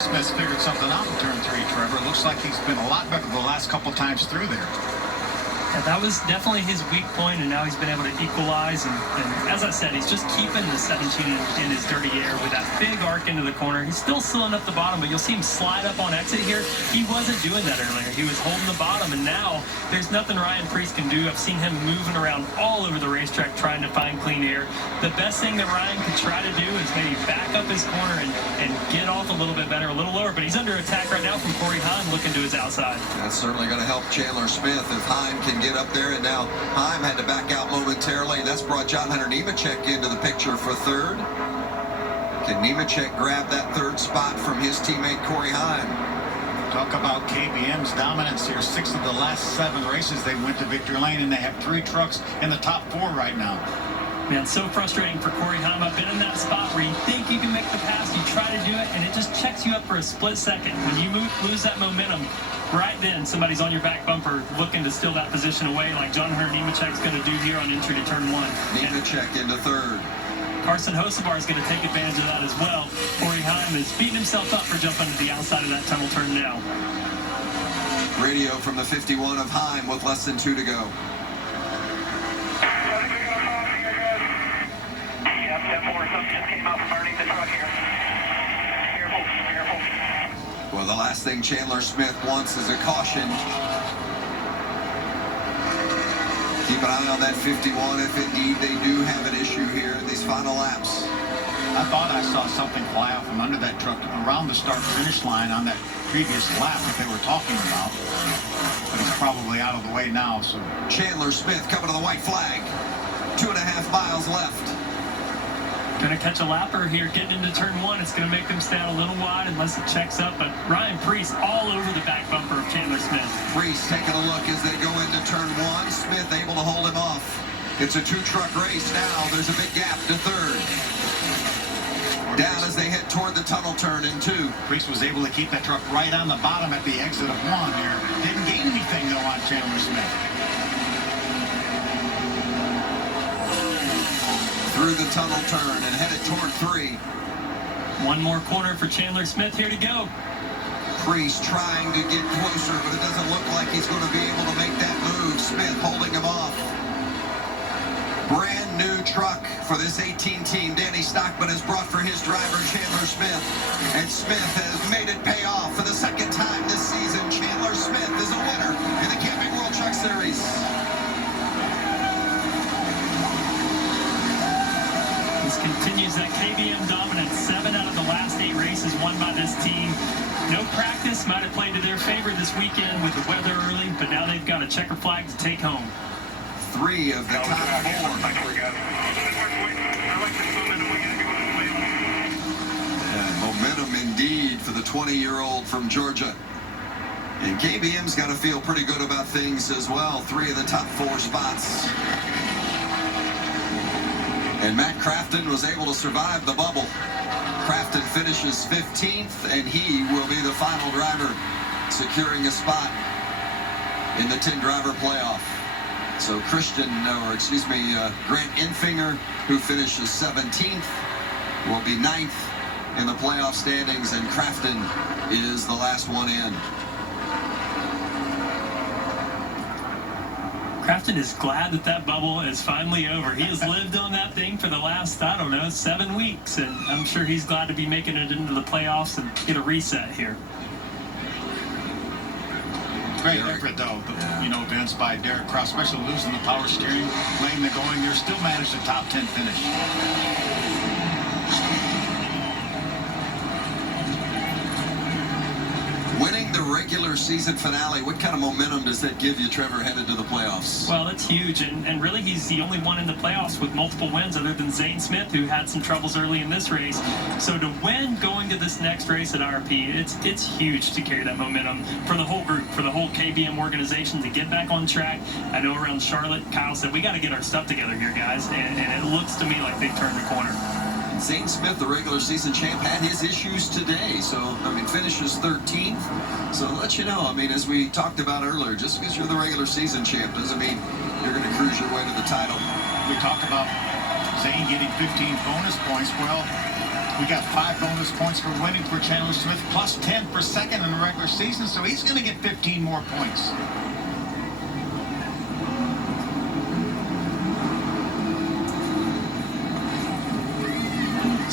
Smith's figured something out in turn 3, Trevor. It looks like he's been a lot better the last couple times through there. Yeah, that was definitely his weak point, and now he's been able to equalize. And as I said, he's just keeping the 17 in his dirty air with that big arc into the corner. He's still sealing up the bottom, but you'll see him slide up on exit here. He wasn't doing that earlier. He was holding the bottom, and now there's nothing Ryan Preece can do. I've seen him moving around all over the racetrack trying to find clean air. The best thing that Ryan could try to do is maybe back up his corner and get off a little bit better, a little lower. But he's under attack right now from Corey Heim looking to his outside. That's certainly going to help Chandler Smith if Heim can get up there, and now Heim had to back out momentarily. That's brought John Hunter Nemechek into the picture for third. Can Nemechek grab that third spot from his teammate Corey Heim? Talk about KBM's dominance here. 6 of the last 7 races they went to victory lane, and they have 3 trucks in the top 4 right now. Man, so frustrating for Corey Heim. I've been in that spot where you think you can make the pass, you try to do it, and it just checks you up for a split second. When you lose that momentum, right then somebody's on your back bumper looking to steal that position away, like John Hunter Nemechek's going to do here on entry to turn 1. Nemechek into third. Carson Hocevar is going to take advantage of that as well. Corey Heim is beating himself up for jumping to the outside of that tunnel turn now. Radio from the 51 of Heim with less than 2 to go. Well, the last thing Chandler Smith wants is a caution. Keep an eye on that 51 if indeed they do have an issue here in these final laps. I thought I saw something fly out from under that truck around the start-finish line on that previous lap that they were talking about. But it's probably out of the way now. So Chandler Smith coming to the white flag. 2.5 miles left. Going to catch a lapper here getting into turn 1. It's going to make them stand a little wide unless it checks up. But Ryan Preece all over the back bumper of Chandler Smith. Preece taking a look as they go into turn 1. Smith able to hold him off. It's a 2-truck race now. There's a big gap to third. Down as they head toward the tunnel turn in 2. Preece was able to keep that truck right on the bottom at the exit of 1 here. Didn't gain anything though on Chandler Smith. Through the tunnel turn and headed toward 3. One more corner for Chandler Smith here to go. Preece trying to get closer, but it doesn't look like he's going to be able to make that move. Smith holding him off. Brand new truck for this 18 team Danny Stockman has brought for his driver Chandler Smith. And Smith has made it pay off for the 2nd time this season. Chandler Smith is a winner in the Camping World Truck Series. This continues that KBM dominance. 7 out of the last 8 races won by this team. No practice might have played to their favor this weekend with the weather early, but now they've got a checker flag to take home. 3 of the top 4. Yeah, momentum indeed for the 20-year-old from Georgia. And KBM's got to feel pretty good about things as well. 3 of the top 4 spots. And Matt Crafton was able to survive the bubble. Crafton finishes 15th, and he will be the final driver securing a spot in the 10-driver playoff. So Grant Enfinger, who finishes 17th, will be 9th in the playoff standings, and Crafton is the last one in. Crafton is glad that that bubble is finally over. He has lived on that thing for the last, 7 weeks, and I'm sure he's glad to be making it into the playoffs and get a reset here. Great effort, though, Vince, by Derek Cross, especially losing the power steering, laying the going there, still managed a top 10 finish. Winning the regular season finale, what kind of momentum does that give you, Trevor, headed to the playoffs? Well, it's huge, and really he's the only one in the playoffs with multiple wins other than Zane Smith, who had some troubles early in this race. So to win going to this next race at IRP, it's huge to carry that momentum for the whole group, for the whole KBM organization to get back on track. I know around Charlotte, Kyle said, we got to get our stuff together here, guys, and it looks to me like they've turned the corner. Zane Smith, the regular season champ, had his issues today. So, finishes 13th. So, let you know, as we talked about earlier, just because you're the regular season champ doesn't mean you're going to cruise your way to the title. We talked about Zane getting 15 bonus points. Well, We got 5 bonus points for winning for Chandler Smith, plus 10 for second in the regular season, so he's going to get 15 more points.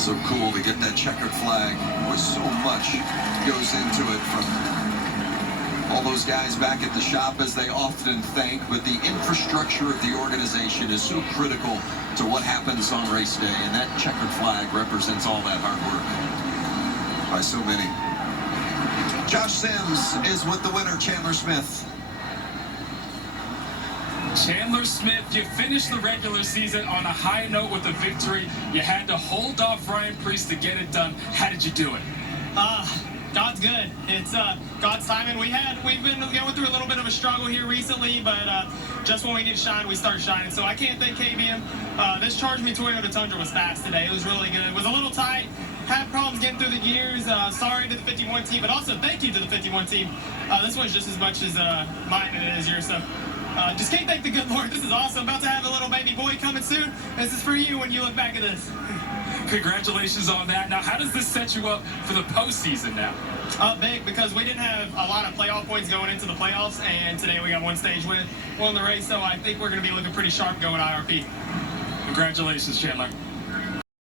So cool to get that checkered flag. Boy, so much goes into it from all those guys back at the shop, as they often thank, but the infrastructure of the organization is so critical to what happens on race day, and that checkered flag represents all that hard work by so many. Josh Sims is with the winner, Chandler Smith. Chandler Smith, you finished the regular season on a high note with a victory. You had to hold off Ryan Preece to get it done. How did you do it? God's good. It's God's timing. We've been going through a little bit of a struggle here recently, but just when we need to shine, we start shining. So I can't thank KBM. This Charge Me Toyota Tundra was fast today. It was really good. It was a little tight. Had problems getting through the gears. Sorry to the 51 team, but also thank you to the 51 team. This one's just as much as mine than it is yours. So just can't thank the good Lord. This is awesome. About to have a little baby boy coming soon. This is for you when you look back at this. Congratulations on that. Now, how does this set you up for the postseason now? Big, because we didn't have a lot of playoff points going into the playoffs, and today we got one stage win, won the race, so I think we're going to be looking pretty sharp going IRP. Congratulations, Chandler.